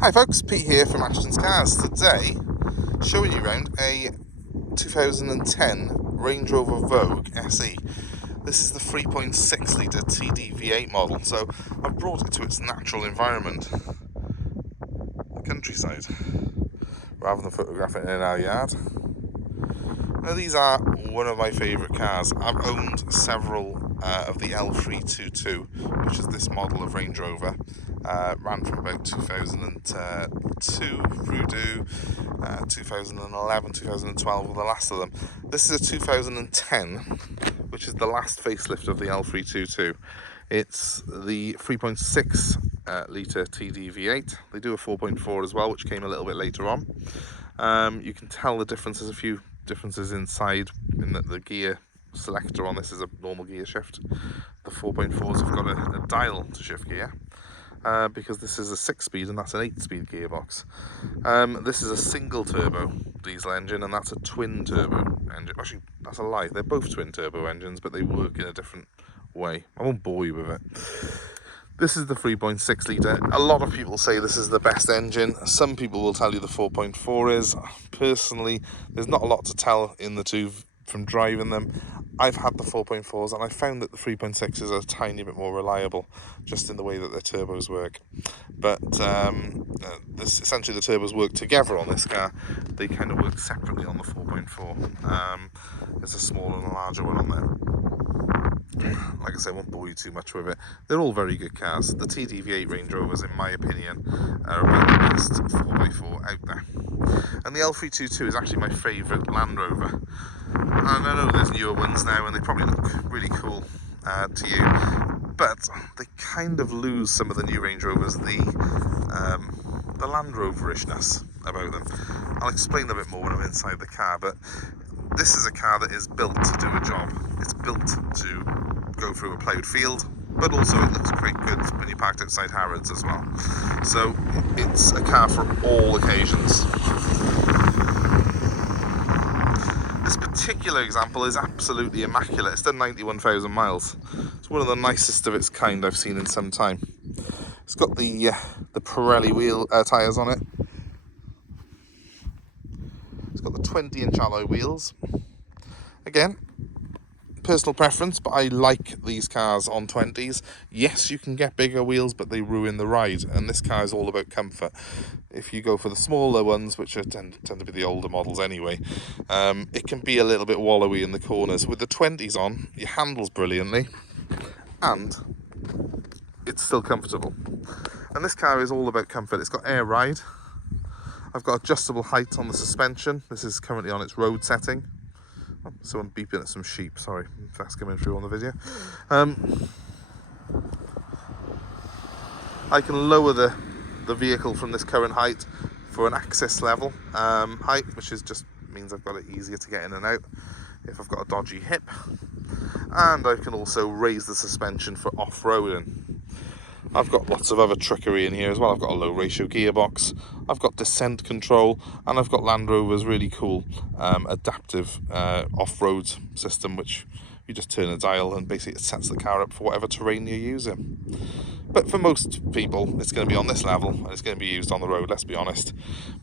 Hi folks, Pete here from Ashton's Cars. Today, showing you around a 2010 Range Rover Vogue SE. This is the 3.6 litre TDV8 model, so I've brought it to its natural environment, the countryside, rather than photograph it in our yard. Now these are one of my favourite cars. I've owned several of the L322, which is this model of Range Rover. Ran from about 2002 through to 2011, 2012 were the last of them. This is a 2010, which is the last facelift of the L322. It's the 3.6 litre TDV8. They do a 4.4 as well, which came a little bit later on. You can tell the difference. There's a few differences inside in that the gear selector on this is a normal gear shift. The 4.4s have got a dial to shift gear. Because this is a 6-speed and that's an 8-speed gearbox. This is a single turbo diesel engine and that's a twin turbo engine. Actually, that's a lie. They're both twin turbo engines, but they work in a different way. I won't bore you with it. This is the 3.6 litre. A lot of people say this is the best engine. Some people will tell you the 4.4 is. Personally, there's not a lot to tell in the two from driving them. I've had the 4.4s and I found that the 3.6s are a tiny bit more reliable, just in the way that their turbos work. But essentially the turbos work together on this car. They kind of work separately on the 4.4. There's a smaller and a larger one on there. Like I said, I won't bore you too much with it. They're all very good cars. The TDV8 Range Rovers, in my opinion, are about the best 4x4 out there. And the L322 is actually my favourite Landrover. And I know there's newer ones now and they probably look really cool to you, but they kind of lose some of the new Range Rovers, the Landroverishness about them. I'll explain a bit more when I'm inside the car, but this is a car that is built to do a job. It's built to go through a ploughed field, but also it looks quite good when you're parked outside Harrods as well. So it's a car for all occasions. This particular example is absolutely immaculate. It's done 91,000 miles. It's one of the nicest of its kind I've seen in some time. It's got the Pirelli tyres on it. It's got the 20-inch alloy wheels. Again, personal preference, but I like these cars on 20s. Yes, you can get bigger wheels, but they ruin the ride, and this car is all about comfort. If you go for the smaller ones, which tend to be the older models anyway, it can be a little bit wallowy in the corners. With the 20s on, it handles brilliantly, and it's still comfortable. And this car is all about comfort. It's got air ride. I've got adjustable height on the suspension. This is currently on its road setting. Oh, someone beeping at some sheep, sorry if that's coming through on the video. I can lower the vehicle from this current height for an access level height, which just means I've got it easier to get in and out if I've got a dodgy hip. And I can also raise the suspension for off-roading. I've got lots of other trickery in here as well. I've got a low ratio gearbox, I've got descent control, and I've got Landrover's really cool adaptive off-road system, which you just turn a dial and basically it sets the car up for whatever terrain you're using. But for most people, it's going to be on this level and it's going to be used on the road, let's be honest.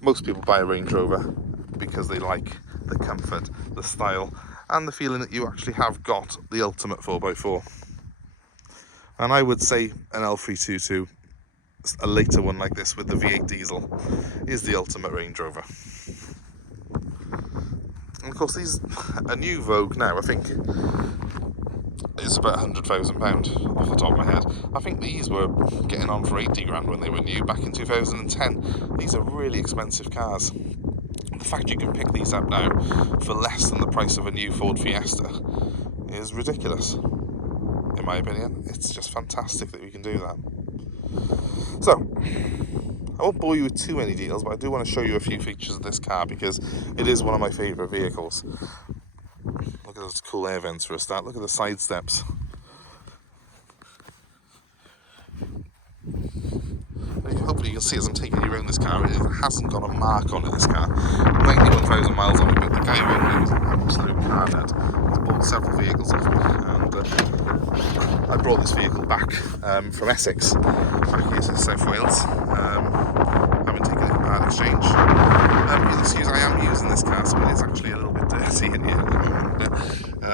Most people buy a Range Rover because they like the comfort, the style, and the feeling that you actually have got the ultimate 4x4. And I would say an L322, a later one like this with the V8 diesel, is the ultimate Range Rover. And of course, a new Vogue now, I think, is about £100,000 off the top of my head. I think these were getting on for 80 grand when they were new back in 2010. These are really expensive cars. The fact you can pick these up now for less than the price of a new Ford Fiesta is ridiculous. In my opinion, it's just fantastic that we can do that. So, I won't bore you with too many details, but I do want to show you a few features of this car because it is one of my favourite vehicles. Look at those cool air vents for a start. Look at the side steps. Hopefully you can see as I'm taking you around this car, it hasn't got a mark on it, this car. 91,000 miles on it, but the guy around me is an absolute car nut. He's bought several vehicles off me, and I brought this vehicle back from Essex, back here to South Wales. I'm exchange. Excuse, I am using this car, so it is actually a little bit dirty in here at the moment, but I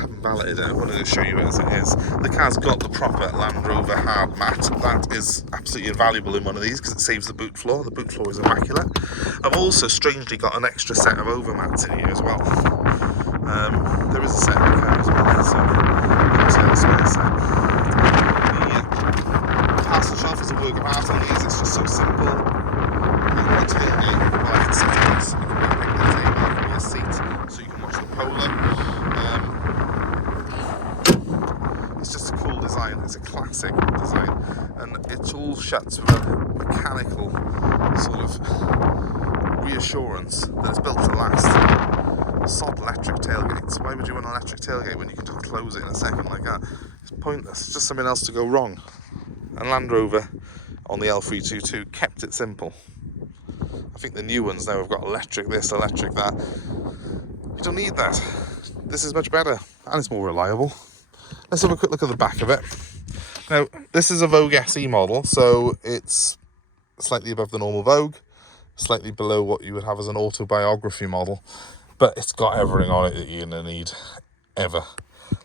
haven't valeted it. I wanted to show you it as it is. The car's got the proper Landrover hard mat. That is absolutely invaluable in one of these because it saves the boot floor. The boot floor is immaculate. I've also strangely got an extra set of overmats in here as well. There is a set in the car as well, so it's a spare set. The parcel shelf is a work of art on these. It's just so simple. I can sit on this. It can be a picnic table, it can be a seat, so you can watch the polo. It's just a cool design. It's a classic design, and it all shuts with a mechanical sort of reassurance that it's built to last. Sod electric tailgates. Why would you want an electric tailgate when you can just close it in a second like that? It's pointless. It's just something else to go wrong. And Land Rover on the L322 kept it simple. I think the new ones now have got electric this, electric that. You don't need that. This is much better and it's more reliable. Let's have a quick look at the back of it. Now, this is a Vogue SE model, so it's slightly above the normal Vogue, slightly below what you would have as an autobiography model, but it's got everything on it that you're going to need ever.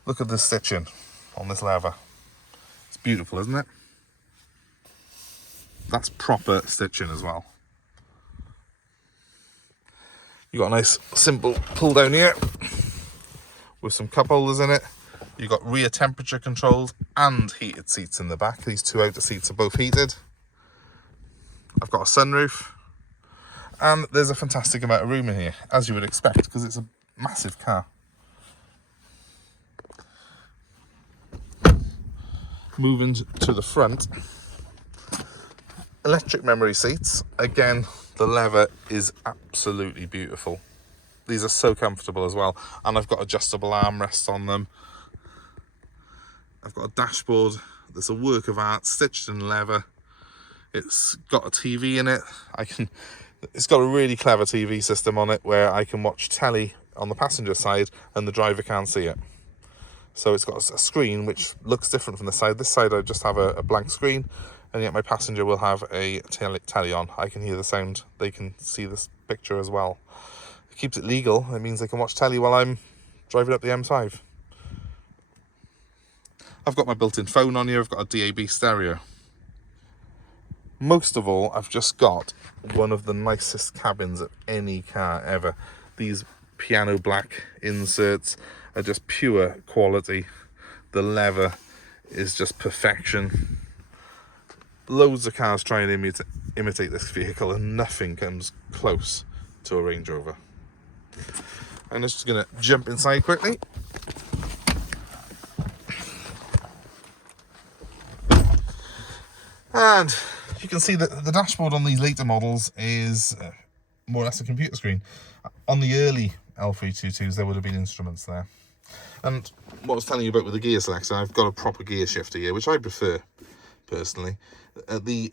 Look at the stitching on this leather. It's beautiful, isn't it? That's proper stitching as well. You got a nice simple pull down here with some cup holders in it. You've got rear temperature controls and heated seats in the back. These two outer seats are both heated. I've got a sunroof, and there's a fantastic amount of room in here, as you would expect, because it's a massive car. Moving to the front, electric memory seats. Again, the leather is absolutely beautiful. These are so comfortable as well, and I've got adjustable armrests on them. I've got a dashboard that's a work of art, stitched in leather. It's got a TV in it. It's got a really clever TV system on it where I can watch telly on the passenger side and the driver can't see it. So it's got a screen which looks different from this side. This side I just have a blank screen, and yet my passenger will have a telly on. I can hear the sound, they can see this picture as well. It keeps it legal. It means they can watch telly while I'm driving up the M5. I've got my built-in phone on here. I've got a DAB stereo. Most of all, I've just got one of the nicest cabins of any car ever. These piano black inserts are just pure quality. The leather is just perfection. Loads of cars try and imitate this vehicle, and nothing comes close to a Range Rover. I'm just going to jump inside quickly. And you can see that the dashboard on these later models is more or less a computer screen. On the early L322s, there would have been instruments there. And what I was telling you about with the gear selection, I've got a proper gear shifter here, which I prefer, personally. The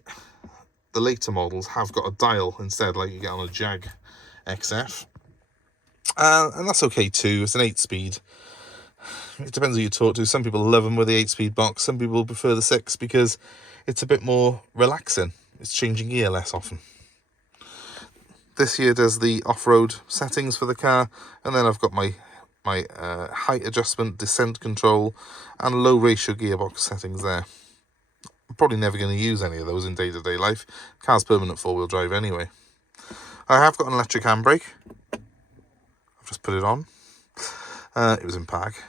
later models have got a dial instead, like you get on a Jag XF. And that's okay too. It's an 8-speed. It depends who you talk to. Some people love them with the 8-speed box. Some people prefer the 6 because it's a bit more relaxing. It's changing gear less often. This here does the off-road settings for the car, and then I've got my height adjustment, descent control, and low ratio gearbox settings there. I'm probably never going to use any of those in day-to-day life. Car's permanent four-wheel drive anyway. I have got an electric handbrake. I've just put it on. It was in park.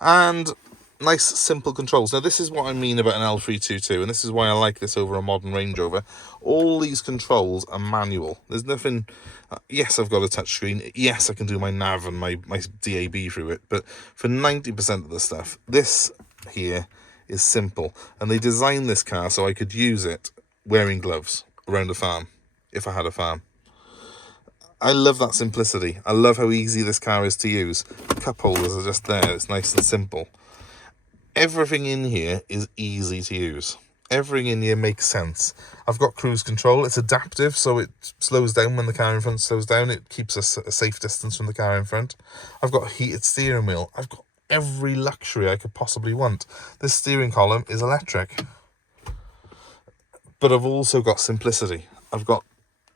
And nice simple controls. Now this is what I mean about an L322, and this is why I like this over a modern Range Rover. All these controls are manual. There's nothing. Yes, I've got a touchscreen. Yes, I can do my nav and my DAB through it, but for 90% of the stuff, this here is simple. And they designed this car so I could use it wearing gloves around a farm, if I had a farm. I love that simplicity. I love how easy this car is to use. The cup holders are just there. It's nice and simple. Everything in here is easy to use. Everything in here makes sense. I've got cruise control. It's adaptive, so it slows down when the car in front slows down. It keeps us a safe distance from the car in front. I've got a heated steering wheel. I've got every luxury I could possibly want. This steering column is electric. But I've also got simplicity. I've got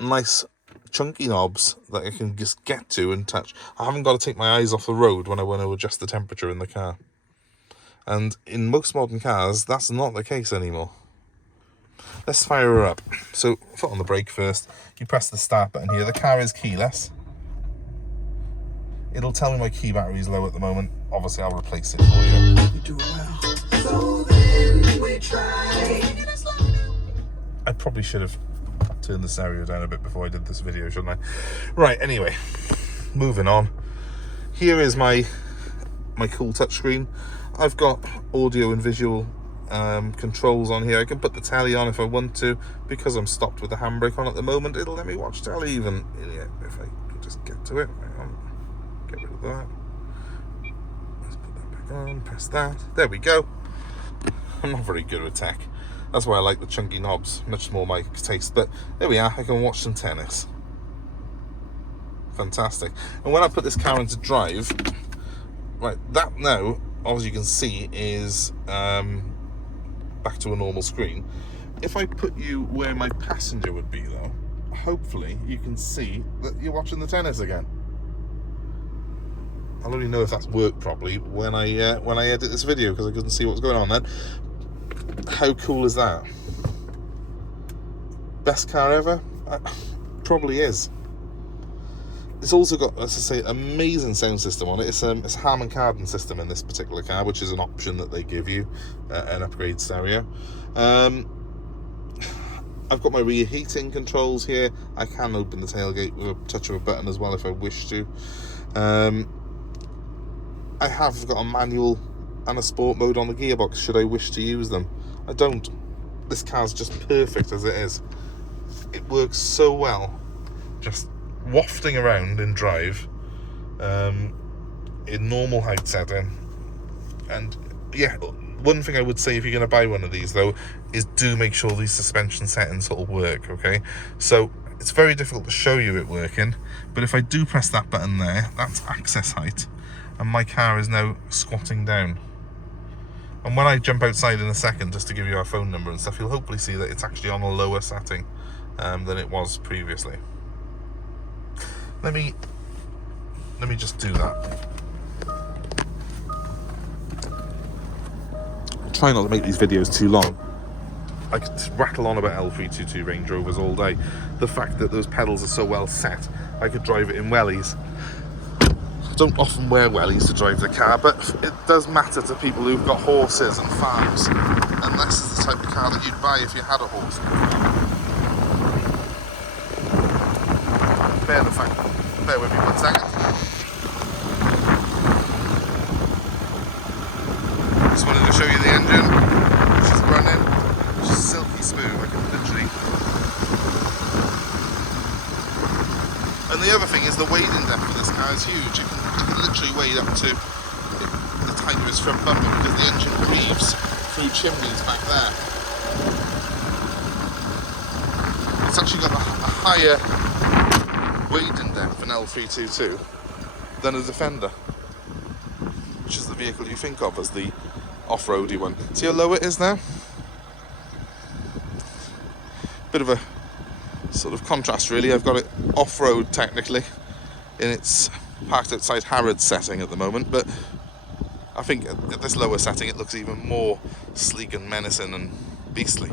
nice chunky knobs that I can just get to and touch. I haven't got to take my eyes off the road when I want to adjust the temperature in the car. And in most modern cars, that's not the case anymore. Let's fire her up. So, foot on the brake first. You press the start button here. The car is keyless. It'll tell me my key battery is low at the moment. Obviously, I'll replace it for you. We do well. So then we try. I probably should have turned the stereo down a bit before I did this video, shouldn't I? Right, anyway, moving on. Here is my cool touchscreen. I've got audio and visual controls on here. I can put the telly on if I want to. Because I'm stopped with the handbrake on at the moment, it'll let me watch telly even. Yeah, if I can just get to it. Hang on. Get rid of that. Let's put that back on, press that. There we go. I'm not very good with tech. That's why I like the chunky knobs, much more my taste. But there we are, I can watch some tennis. Fantastic. And when I put this car into drive, right, that now, as you can see, is back to a normal screen. If I put you where my passenger would be though, hopefully you can see that you're watching the tennis again. I'll only know if that's worked properly when I edit this video, because I couldn't see what's going on then. How cool is that? Best car ever? Probably is. It's also got, as I say, amazing sound system on it. It's a Harman Kardon system in this particular car, which is an option that they give you, an upgrade stereo. I've got my rear heating controls here. I can open the tailgate with a touch of a button as well if I wish to. I have got a manual and a sport mode on the gearbox should I wish to use them. I don't. This car's just perfect as it is. It works so well, just wafting around in drive, in normal height setting. And yeah, one thing I would say if you're going to buy one of these though is do make sure these suspension settings will work. Okay, so it's very difficult to show you it working, but if I do press that button there, that's access height, and my car is now squatting down. And when I jump outside in a second, just to give you our phone number and stuff, you'll hopefully see that it's actually on a lower setting than it was previously. Let me just do that. I'm trying not to make these videos too long. I could rattle on about L322 Range Rovers all day. The fact that those pedals are so well set, I could drive it in wellies. I don't often wear wellies to drive the car, but it does matter to people who've got horses and farms, and this is the type of car that you'd buy if you had a horse. Bear with me 1 second. Just wanted to show you the engine, which is running, which is silky smooth. I can literally. And the other thing is the wading depth of this car is huge. You can literally wade up to the height of his front bumper because the engine breathes through chimneys back there. It's actually got a higher wading depth in L322 than a Defender, which is the vehicle you think of as the off-roady one. See how low it is now? Bit of a sort of contrast really. I've got it off-road technically, and it's parked outside Harrods setting at the moment, but I think at this lower setting it looks even more sleek and menacing and beastly.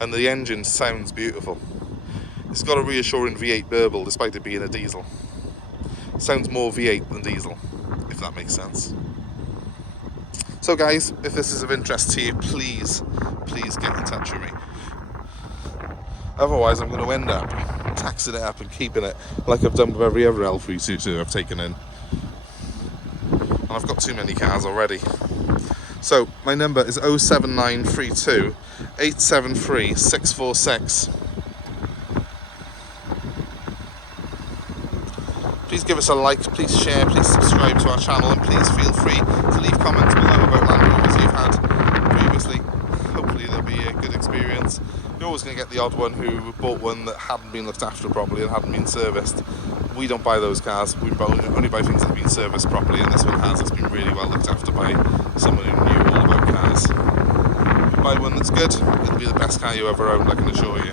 And the engine sounds beautiful. It's got a reassuring V8 burble despite it being a diesel. It sounds more V8 than diesel, if that makes sense. So guys, if this is of interest to you, please get in touch with me. Otherwise I'm going to end up taxing it up and keeping it like I've done with every other L322 I've taken in. And I've got too many cars already. So my number is 07932 873 646. Please give us a like, please share, please subscribe to our channel, and please feel free to leave comments below about Landrovers you've had previously. Hopefully there'll be a good experience. You're always going to get the odd one who bought one that hadn't been looked after properly and hadn't been serviced. We don't buy those cars, we only buy things that have been serviced properly, and this one has. It's been really well looked after by someone who knew all about cars. If you buy one that's good, it'll be the best car you ever owned, I can assure you.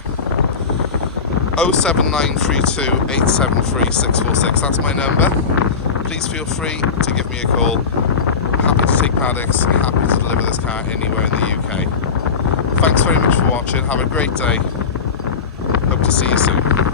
07932 873 646. That's my number. Please feel free to give me a call. Happy to take paddocks, happy to deliver this car anywhere in the UK. Thanks very much for watching. Have a great day. Hope to see you soon.